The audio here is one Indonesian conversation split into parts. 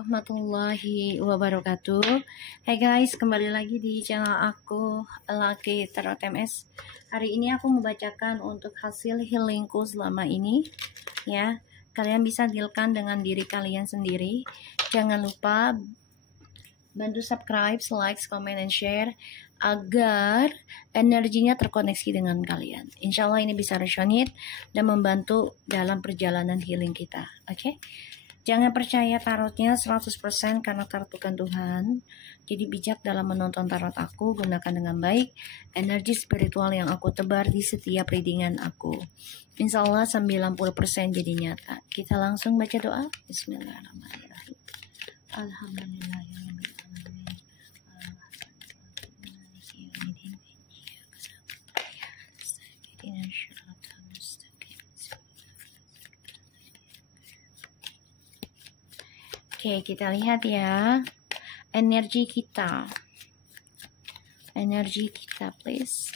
Warahmatullahi wabarakatuh. Hai guys, kembali lagi di channel aku Lucky Tarot MS. Hari ini aku membacakan untuk hasil healingku selama ini ya. Kalian bisa dealkan dengan diri kalian sendiri. Jangan lupa bantu subscribe, like, comment, and share agar energinya terkoneksi dengan kalian. Insya Allah ini bisa resonate dan membantu dalam perjalanan healing kita. Oke? Jangan percaya tarotnya 100% karena tarot bukan Tuhan. Jadi bijak dalam menonton tarot aku, gunakan dengan baik energi spiritual yang aku tebar di setiap readingan aku. Insya Allah 90% jadi nyata. Kita langsung baca doa. Bismillahirrahmanirrahim. Alhamdulillahirrahmanirrahim. Oke, kita lihat ya. Energi kita, please.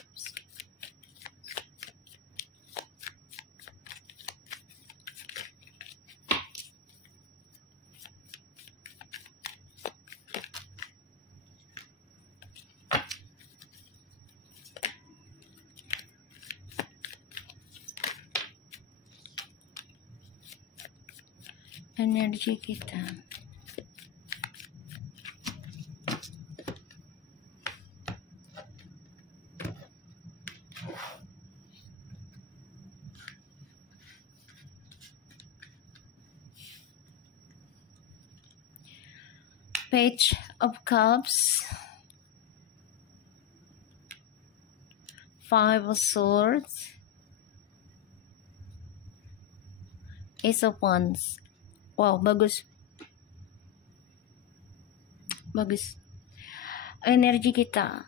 Energi kita. Page of Cups, Five of Swords, Ace of Wands. Wow, bagus. Energi kita.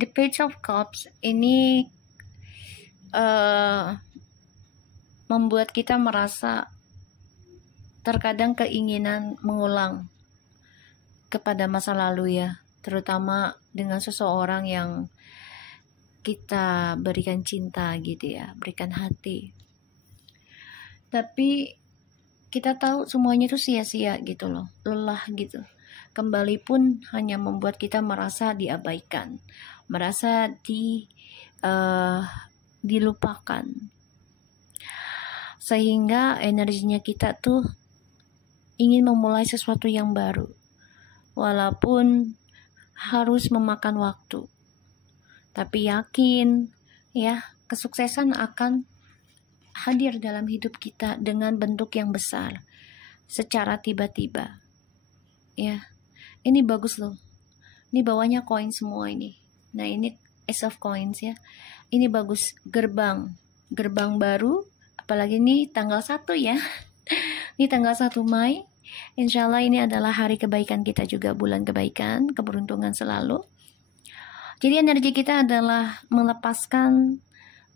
The Page of Cups ini membuat kita merasa terkadang keinginan mengulang kepada masa lalu ya, terutama dengan seseorang yang kita berikan cinta gitu ya, berikan hati. Tapi kita tahu semuanya itu sia-sia gitu loh, lelah gitu. Kembali pun hanya membuat kita merasa diabaikan, merasa dilupakan. Sehingga energinya kita tuh ingin memulai sesuatu yang baru, walaupun harus memakan waktu. Tapi yakin ya, kesuksesan akan hadir dalam hidup kita dengan bentuk yang besar, secara tiba-tiba. Ya, ini bagus loh. Ini bawahnya koin semua ini. Nah ini Ace of Coins ya. Ini bagus, gerbang baru. Apalagi ini tanggal 1 ya. Ini tanggal 1 Mei. Insya Allah ini adalah hari kebaikan kita juga, bulan kebaikan, keberuntungan selalu. Jadi energi kita adalah melepaskan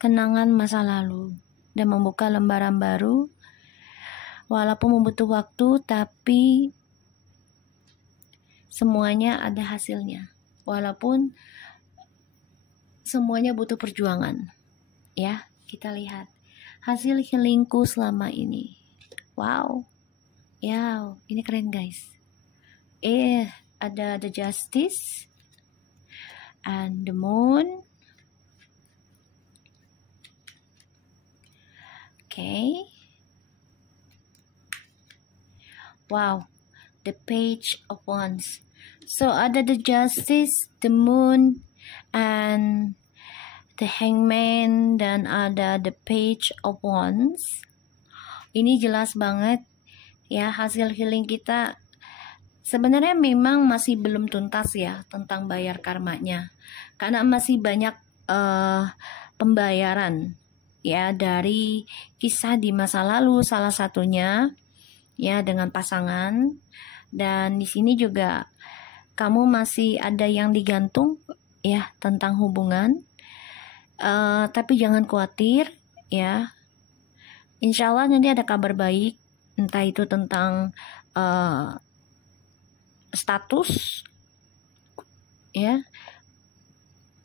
kenangan masa lalu dan membuka lembaran baru. Walaupun membutuh waktu, tapi semuanya ada hasilnya. Walaupun semuanya butuh perjuangan. Ya, kita lihat hasil healingku selama ini. Wow. Ya, ini keren guys. Ada the Justice and the Moon. Okay. Wow, the Page of Wands. So ada the Justice, the Moon, and the Hangman, dan ada the Page of Wands. Ini jelas banget ya, hasil healing kita sebenarnya memang masih belum tuntas ya tentang bayar karmanya, karena masih banyak pembayaran ya dari kisah di masa lalu, salah satunya ya dengan pasangan. Dan di sini juga kamu masih ada yang digantung ya tentang hubungan, tapi jangan khawatir ya. Insya Allah nanti ada kabar baik, entah itu tentang status ya,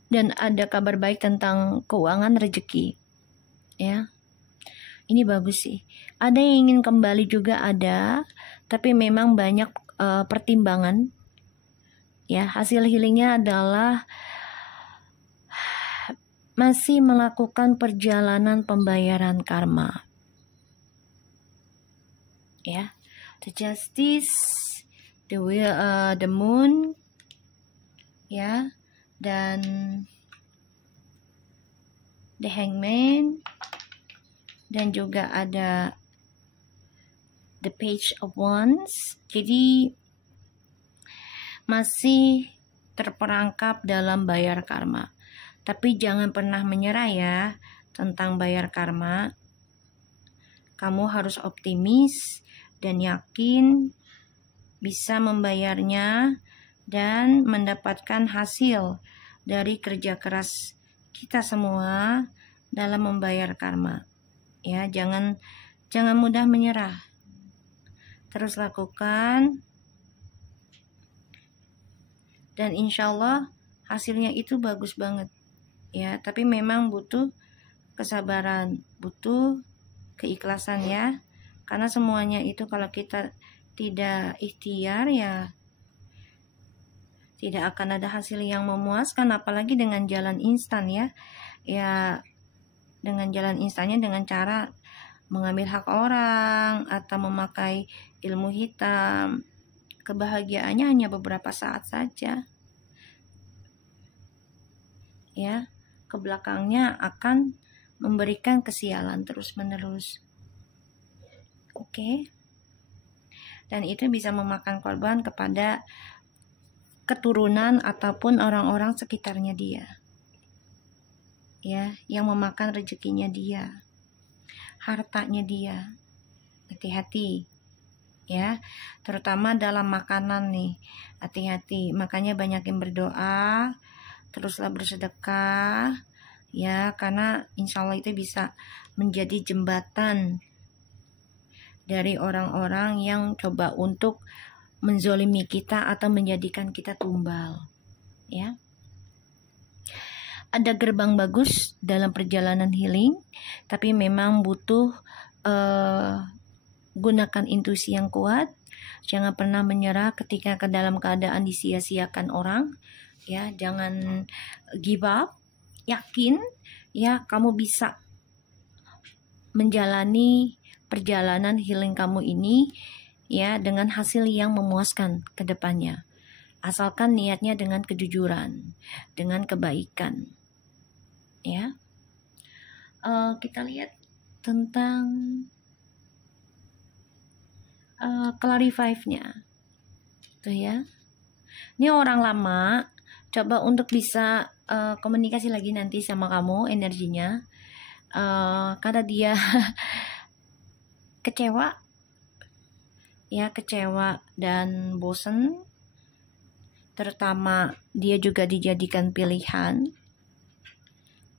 dan ada kabar baik tentang keuangan, rezeki ya. Ini bagus sih. Ada yang ingin kembali juga ada, tapi memang banyak pertimbangan. Ya, hasil healingnya adalah masih melakukan perjalanan pembayaran karma. Ya, the justice, the will, the moon, ya, dan the hangman, dan juga ada the page of wands. Jadi masih terperangkap dalam bayar karma. Tapi jangan pernah menyerah ya tentang bayar karma. Kamu harus optimis dan yakin bisa membayarnya dan mendapatkan hasil dari kerja keras kita semua dalam membayar karma. Ya, jangan mudah menyerah. Terus lakukan, dan insya Allah hasilnya itu bagus banget. Ya, tapi memang butuh kesabaran, butuh keikhlasan ya. Karena semuanya itu kalau kita tidak ikhtiar ya tidak akan ada hasil yang memuaskan, apalagi dengan jalan instan ya. Ya, dengan jalan instannya dengan cara mengambil hak orang atau memakai ilmu hitam. Kebahagiaannya hanya beberapa saat saja. Ya, ke belakangnya akan memberikan kesialan terus-menerus. Oke. Dan itu bisa memakan korban kepada keturunan ataupun orang-orang sekitarnya dia. Ya, yang memakan rezekinya dia, hartanya dia. Hati-hati. Ya, terutama dalam makanan nih. Hati-hati. Makanya banyak yang berdoa, teruslah bersedekah. Ya, karena insya Allah itu bisa menjadi jembatan dari orang-orang yang coba untuk menzolimi kita atau menjadikan kita tumbal. Ya, ada gerbang bagus dalam perjalanan healing, tapi memang butuh gunakan intuisi yang kuat. Jangan pernah menyerah ketika ke dalam keadaan disia-siakan orang. Ya, jangan give up. Yakin ya kamu bisa menjalani perjalanan healing kamu ini ya dengan hasil yang memuaskan ke depannya. Asalkan niatnya dengan kejujuran, dengan kebaikan. Ya. Kita lihat tentang clarify-nya. Tuh ya. Ini orang lama, coba untuk bisa komunikasi lagi nanti sama kamu energinya. Karena dia kecewa dan bosen, terutama dia juga dijadikan pilihan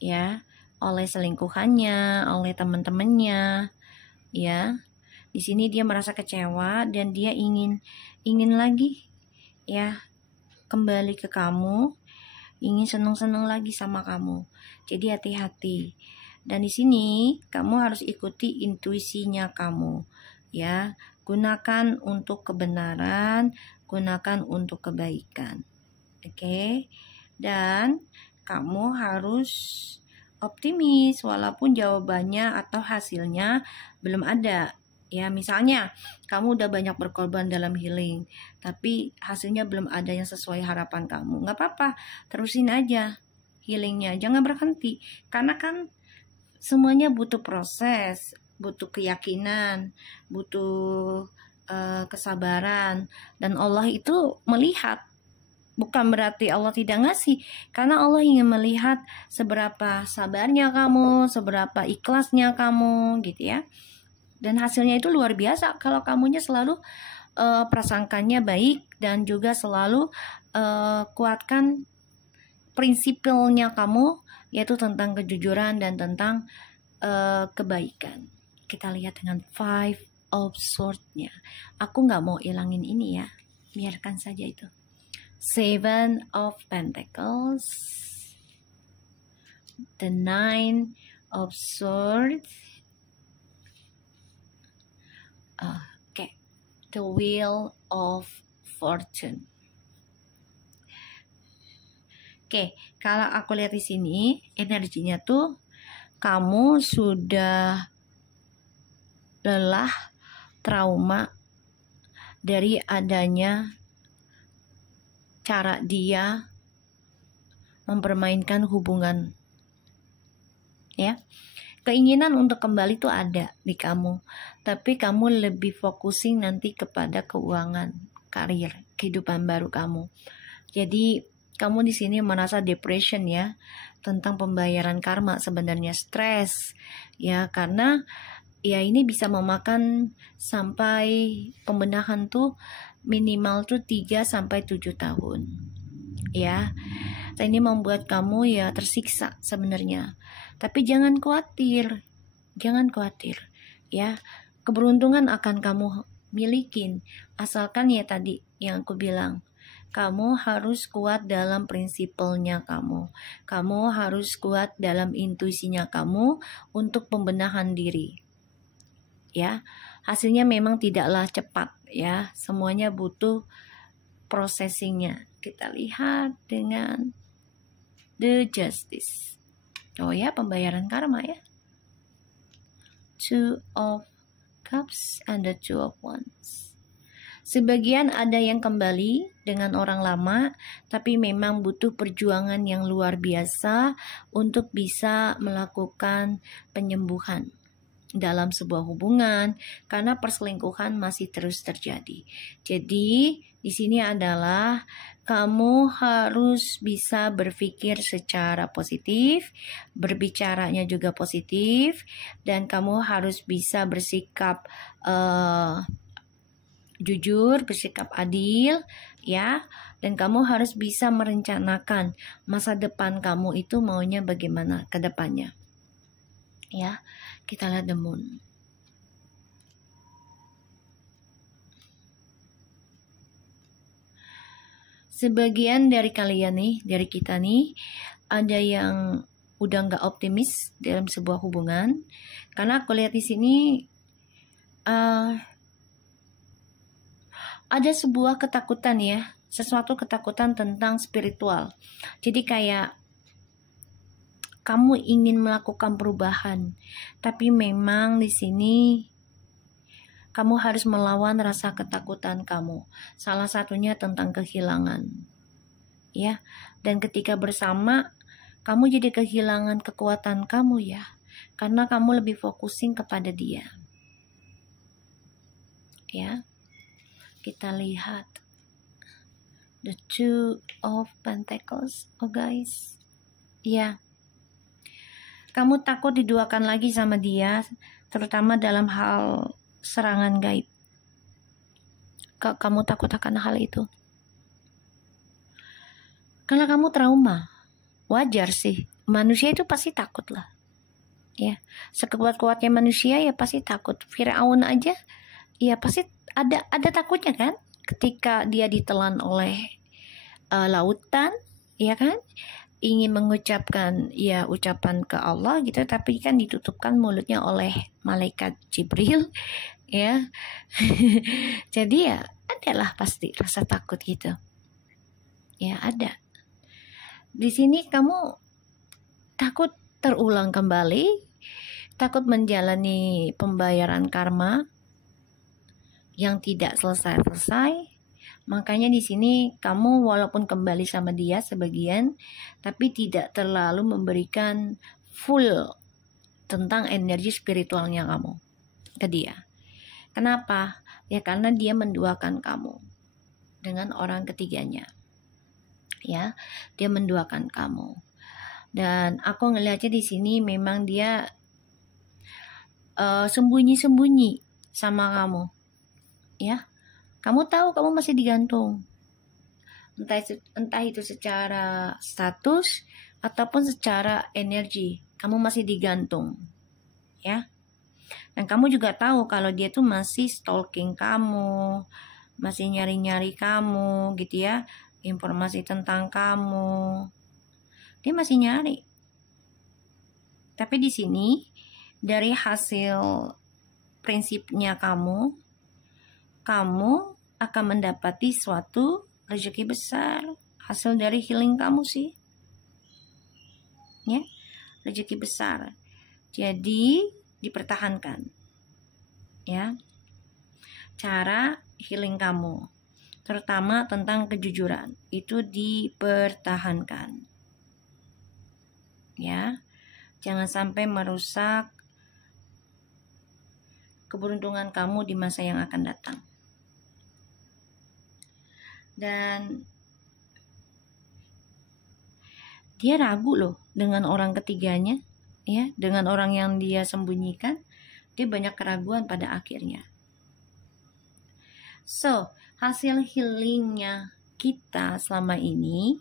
ya oleh selingkuhannya, oleh teman-temannya ya. Di sini dia merasa kecewa dan dia ingin lagi ya kembali ke kamu, ingin senang-senang lagi sama kamu. Jadi hati-hati. Dan di sini kamu harus ikuti intuisinya kamu. Ya, gunakan untuk kebenaran, gunakan untuk kebaikan. Oke. Dan kamu harus optimis walaupun jawabannya atau hasilnya belum ada. Ya, misalnya kamu udah banyak berkorban dalam healing, tapi hasilnya belum ada yang sesuai harapan kamu. Nggak apa-apa, terusin aja healingnya, jangan berhenti. Karena kan semuanya butuh proses, butuh keyakinan, butuh kesabaran. Dan Allah itu melihat. Bukan berarti Allah tidak ngasih, karena Allah ingin melihat seberapa sabarnya kamu, seberapa ikhlasnya kamu, gitu ya. Dan hasilnya itu luar biasa kalau kamunya selalu prasangkanya baik dan juga selalu kuatkan prinsipilnya kamu, yaitu tentang kejujuran dan tentang kebaikan. Kita lihat dengan Five of Swords-nya. Aku nggak mau ilangin ini ya, biarkan saja itu. Seven of Pentacles, the Nine of Swords. Oke. the Wheel of Fortune. Oke, kalau aku lihat di sini energinya tuh kamu sudah lelah, trauma dari adanya cara dia mempermainkan hubungan. Ya. Keinginan untuk kembali tuh ada di kamu, tapi kamu lebih focusing nanti kepada keuangan, karir, kehidupan baru kamu. Jadi kamu di sini merasa depression ya, tentang pembayaran karma, sebenarnya stres ya, karena ya ini bisa memakan sampai pembenahan tuh minimal tuh 3 sampai 7 tahun. Ya. Ini membuat kamu ya tersiksa sebenarnya. Tapi jangan khawatir. Jangan khawatir ya. Keberuntungan akan kamu milikin asalkan ya tadi yang aku bilang. Kamu harus kuat dalam prinsipalnya kamu. Kamu harus kuat dalam intuisinya kamu untuk pembenahan diri. Ya, hasilnya memang tidaklah cepat ya. Semuanya butuh processingnya. Kita lihat dengan the Justice. Oh ya, pembayaran karma ya. Two of Cups and the Two of Wands. Sebagian ada yang kembali dengan orang lama, tapi memang butuh perjuangan yang luar biasa untuk bisa melakukan penyembuhan dalam sebuah hubungan karena perselingkuhan masih terus terjadi. Jadi di sini adalah kamu harus bisa berpikir secara positif, berbicaranya juga positif, dan kamu harus bisa bersikap jujur, bersikap adil, ya. Dan kamu harus bisa merencanakan masa depan kamu itu maunya bagaimana ke depannya. Ya, kita lihat the moon. Sebagian dari kalian nih, dari kita nih, ada yang udah nggak optimis dalam sebuah hubungan, karena aku lihat di sini ada sebuah ketakutan ya, sesuatu ketakutan tentang spiritual. Jadi kayak kamu ingin melakukan perubahan, tapi memang di sini kamu harus melawan rasa ketakutan kamu. Salah satunya tentang kehilangan. Ya, dan ketika bersama kamu jadi kehilangan kekuatan kamu ya, karena kamu lebih fokusing kepada dia. Ya. Kita lihat the Two of Pentacles, oh guys. Ya. Kamu takut diduakan lagi sama dia, terutama dalam hal serangan gaib. Kamu takut akan hal itu. Karena kamu trauma. Wajar sih. Manusia itu pasti takut lah. Ya. Sekuat-kuatnya manusia ya pasti takut. Firaun aja ya pasti ada takutnya kan, ketika dia ditelan oleh lautan, ya kan, ingin mengucapkan ya ucapan ke Allah gitu, tapi kan ditutupkan mulutnya oleh malaikat Jibril, ya. Jadi ya adalah pasti rasa takut gitu, ya ada. Di sini kamu takut terulang kembali, takut menjalani pembayaran karma yang tidak selesai-selesai. Makanya di sini kamu walaupun kembali sama dia sebagian, tapi tidak terlalu memberikan full tentang energi spiritualnya kamu ke dia. Kenapa? Ya karena dia menduakan kamu dengan orang ketiganya. Ya, dia menduakan kamu. Dan aku ngelihatnya di sini memang dia sembunyi-sembunyi sama kamu. Ya, kamu tahu kamu masih digantung, entah itu secara status ataupun secara energi, kamu masih digantung, ya. Dan kamu juga tahu kalau dia tuh masih stalking kamu, masih nyari-nyari kamu, gitu ya, informasi tentang kamu, dia masih nyari. Tapi di sini dari hasil prinsipnya kamu, kamu akan mendapati suatu rezeki besar hasil dari healing kamu sih. Ya, rezeki besar. Jadi dipertahankan. Ya. Cara healing kamu, terutama tentang kejujuran, itu dipertahankan. Ya. Jangan sampai merusak keberuntungan kamu di masa yang akan datang. Dan dia ragu loh dengan orang ketiganya, ya, dengan orang yang dia sembunyikan, dia banyak keraguan pada akhirnya. So, hasil healingnya kita selama ini,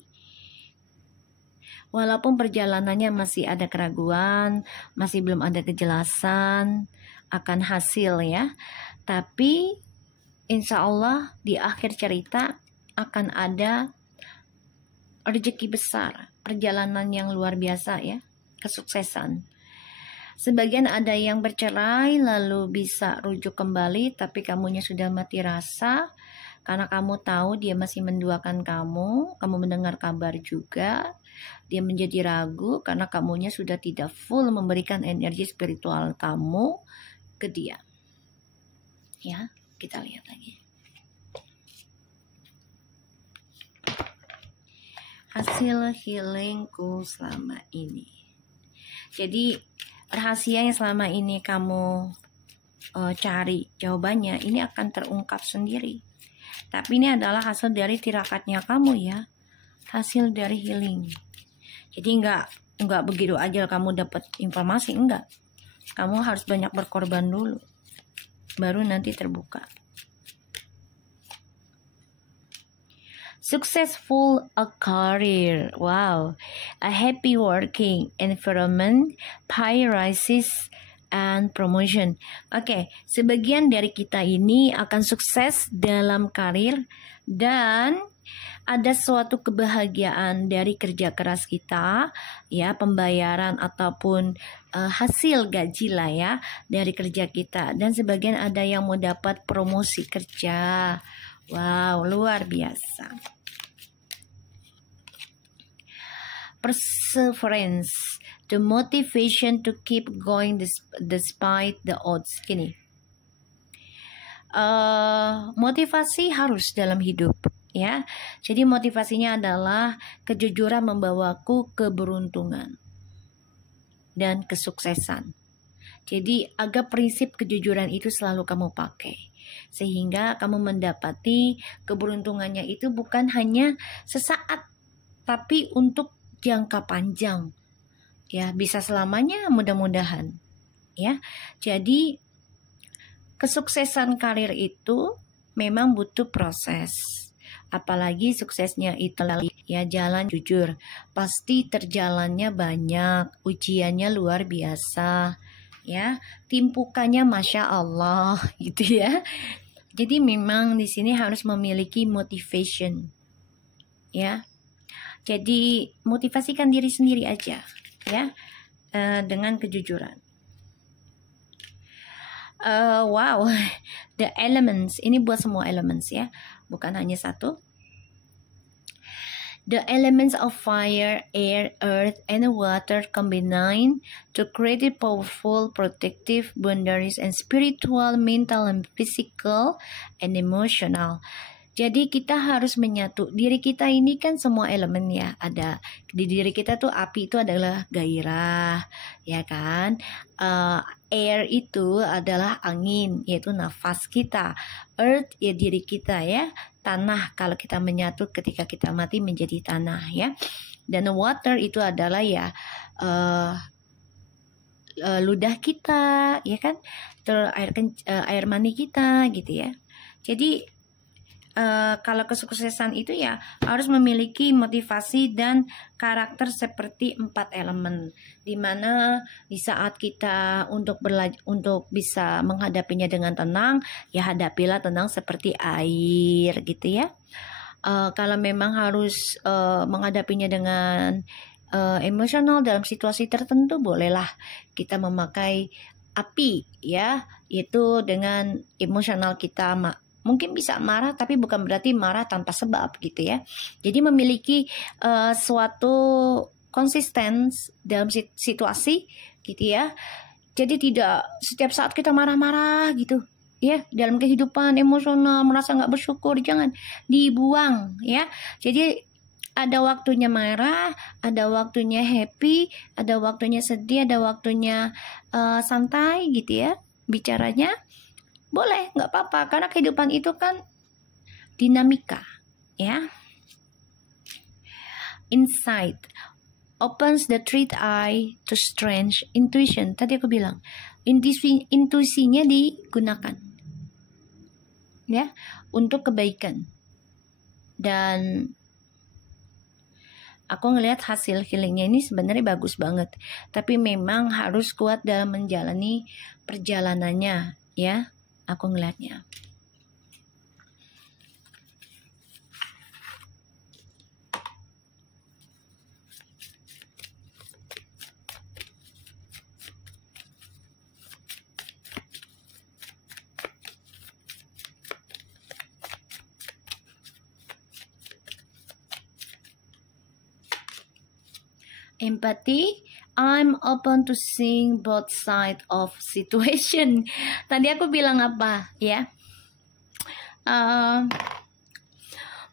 walaupun perjalanannya masih ada keraguan, masih belum ada kejelasan akan hasil ya, tapi insya Allah di akhir cerita akan ada rezeki besar, perjalanan yang luar biasa ya, kesuksesan. Sebagian ada yang bercerai lalu bisa rujuk kembali, tapi kamunya sudah mati rasa karena kamu tahu dia masih menduakan kamu mendengar kabar juga, dia menjadi ragu karena kamunya sudah tidak full memberikan energi spiritual kamu ke dia. Ya, kita lihat lagi. Hasil healingku selama ini. Jadi rahasia yang selama ini kamu cari jawabannya ini akan terungkap sendiri. Tapi ini adalah hasil dari tirakatnya kamu ya, hasil dari healing. Jadi nggak begitu aja kamu dapat informasi, enggak. Kamu harus banyak berkorban dulu, baru nanti terbuka. Successful a career, wow, a happy working environment, pay rises and promotion. Oke, sebagian dari kita ini akan sukses dalam karir dan ada suatu kebahagiaan dari kerja keras kita, ya, pembayaran ataupun hasil gaji lah ya dari kerja kita. Dan sebagian ada yang mau dapat promosi kerja. Wow, luar biasa. Perseverance, the motivation to keep going despite the odds. Gini, motivasi harus dalam hidup, ya. Jadi motivasinya adalah kejujuran membawaku keberuntungan dan kesuksesan. Jadi agak prinsip kejujuran itu selalu kamu pakai, sehingga kamu mendapati keberuntungannya itu bukan hanya sesaat, tapi untuk jangka panjang, ya, bisa selamanya mudah-mudahan, ya. Jadi kesuksesan karir itu memang butuh proses, apalagi suksesnya itu ya jalan jujur, pasti terjalannya banyak, ujiannya luar biasa, ya, timpukannya masya Allah gitu ya. Jadi memang di sini harus memiliki motivation, ya. Jadi motivasikan diri sendiri aja, ya, dengan kejujuran. Wow, the elements ini buat semua elements ya, bukan hanya satu. The elements of fire, air, earth, and water combine to create powerful protective boundaries and spiritual, mental, and physical, and emotional. Jadi kita harus menyatu. Diri kita ini kan semua elemen ya. Ada di diri kita tuh, api itu adalah gairah, ya kan? Air itu adalah angin, yaitu nafas kita. Earth ya diri kita ya. Tanah kalau kita menyatu ketika kita mati menjadi tanah ya. Dan water itu adalah ya ludah kita, ya kan? Terus air mani kita gitu ya. Jadi kalau kesuksesan itu ya harus memiliki motivasi dan karakter seperti 4 elemen, dimana di saat kita untuk bisa menghadapinya dengan tenang, ya hadapilah tenang seperti air gitu ya. Kalau memang harus menghadapinya dengan emosional dalam situasi tertentu, bolehlah kita memakai api ya, itu dengan emosional kita Mungkin bisa marah, tapi bukan berarti marah tanpa sebab gitu ya. Jadi memiliki suatu konsisten dalam situasi gitu ya. Jadi tidak setiap saat kita marah-marah gitu ya, dalam kehidupan emosional merasa nggak bersyukur, jangan, dibuang ya. Jadi ada waktunya marah, ada waktunya happy, ada waktunya sedih, ada waktunya santai gitu ya bicaranya. Boleh, nggak apa-apa, karena kehidupan itu kan dinamika ya. Insight opens the third eye to strange intuition. Tadi aku bilang, intuisinya digunakan ya untuk kebaikan. Dan aku ngelihat hasil healingnya ini sebenarnya bagus banget. Tapi memang harus kuat dalam menjalani perjalanannya ya. Aku ngelihatnya. Empathy, I'm open to seeing both side of situation. Tadi aku bilang apa ya?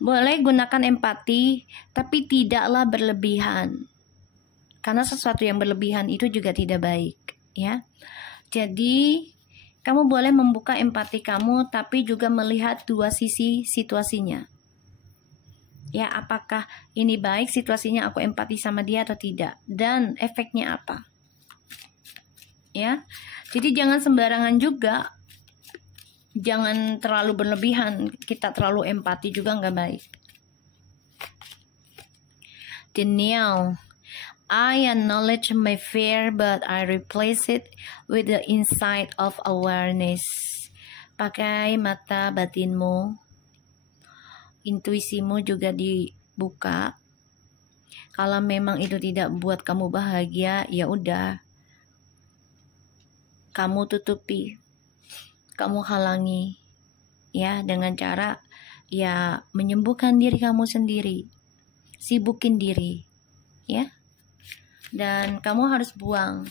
Boleh gunakan empati, tapi tidaklah berlebihan. Karena sesuatu yang berlebihan itu juga tidak baik, ya. Jadi, kamu boleh membuka empati kamu, tapi juga melihat dua sisi situasinya. Ya, apakah ini baik situasinya, aku empati sama dia atau tidak, dan efeknya apa? Ya, jadi jangan sembarangan juga, jangan terlalu berlebihan. Kita terlalu empati juga nggak baik. Denial, I acknowledge my fear, but I replace it with the insight of awareness. Pakai mata batinmu. Intuisimu juga dibuka. Kalau memang itu tidak buat kamu bahagia, ya udah, kamu tutupi, kamu halangi, ya, dengan cara ya menyembuhkan diri kamu sendiri, sibukin diri, ya, dan kamu harus buang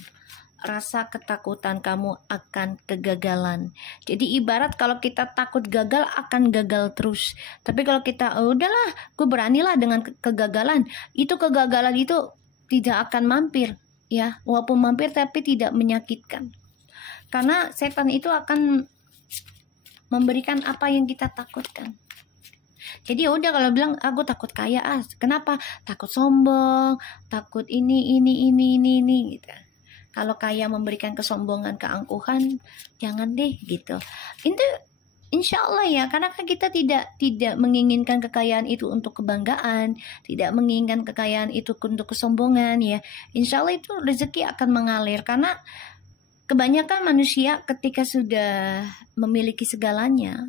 rasa ketakutan kamu akan kegagalan. Jadi ibarat kalau kita takut gagal, akan gagal terus. Tapi kalau kita, oh, udahlah, gue beranilah dengan kegagalan. Itu kegagalan itu tidak akan mampir, ya. Walaupun mampir tapi tidak menyakitkan. Karena setan itu akan memberikan apa yang kita takutkan. Jadi ya udah, kalau bilang aku takut kaya, kenapa? Takut sombong, takut ini gitu. Kalau kaya memberikan kesombongan, keangkuhan, jangan deh gitu. Itu insya Allah ya, karena kan kita tidak menginginkan kekayaan itu untuk kebanggaan, tidak menginginkan kekayaan itu untuk kesombongan ya. Insya Allah itu rezeki akan mengalir, karena kebanyakan manusia ketika sudah memiliki segalanya,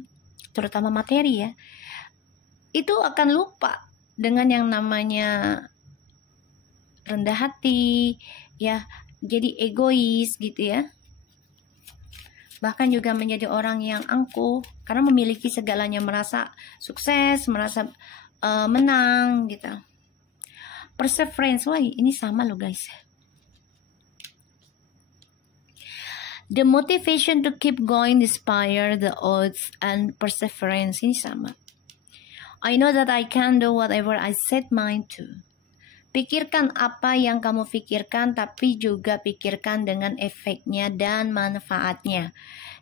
terutama materi ya, itu akan lupa dengan yang namanya rendah hati ya. Jadi egois gitu ya. Bahkan juga menjadi orang yang angkuh karena memiliki segalanya, merasa sukses, merasa menang gitu. Perseverance, wah ini sama loh guys. The motivation to keep going despite the odds, and perseverance, ini sama. I know that I can do whatever I set mind to. Pikirkan apa yang kamu pikirkan, tapi juga pikirkan dengan efeknya dan manfaatnya.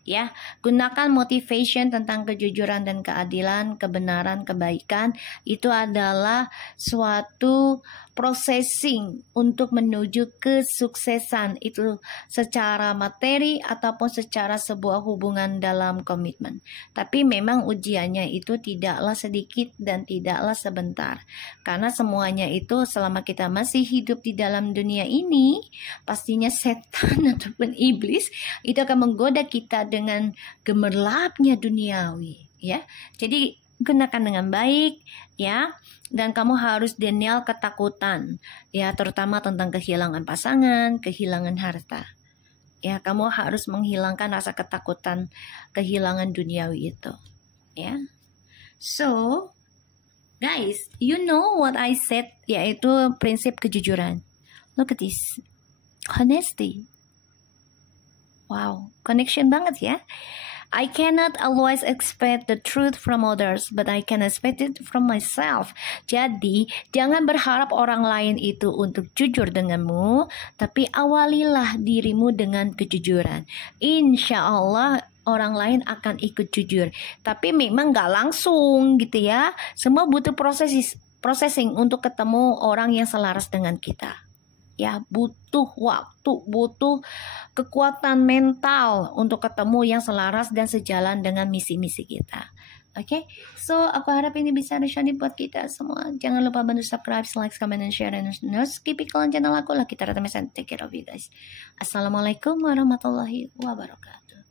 Ya, gunakan motivation tentang kejujuran dan keadilan, kebenaran, kebaikan. Itu adalah suatu processing untuk menuju kesuksesan, itu secara materi ataupun secara sebuah hubungan dalam komitmen. Tapi memang ujiannya itu tidaklah sedikit dan tidaklah sebentar. Karena semuanya itu selama kita masih hidup di dalam dunia ini, pastinya setan ataupun iblis itu akan menggoda kita dengan gemerlapnya duniawi, ya. Jadi gunakan dengan baik, ya. Dan kamu harus denial ketakutan, ya, terutama tentang kehilangan pasangan, kehilangan harta. Ya, kamu harus menghilangkan rasa ketakutan kehilangan duniawi itu. ya. So, guys, you know what I said, yaitu prinsip kejujuran. Look at this. Honesty. Wow, connection banget ya. I cannot always expect the truth from others, but I can expect it from myself. Jadi, jangan berharap orang lain itu untuk jujur denganmu, tapi awalilah dirimu dengan kejujuran. Insya Allah, orang lain akan ikut jujur. Tapi memang gak langsung gitu ya. Semua butuh processing untuk ketemu orang yang selaras dengan kita. Ya, butuh waktu, butuh kekuatan mental untuk ketemu yang selaras dan sejalan dengan misi-misi kita. Oke, so aku harap ini bisa resonate buat kita semua. Jangan lupa bantu subscribe, like, comment, and share, dan skip iklan channel aku lah. Kita rata mesan, take care of you guys. Assalamualaikum warahmatullahi wabarakatuh.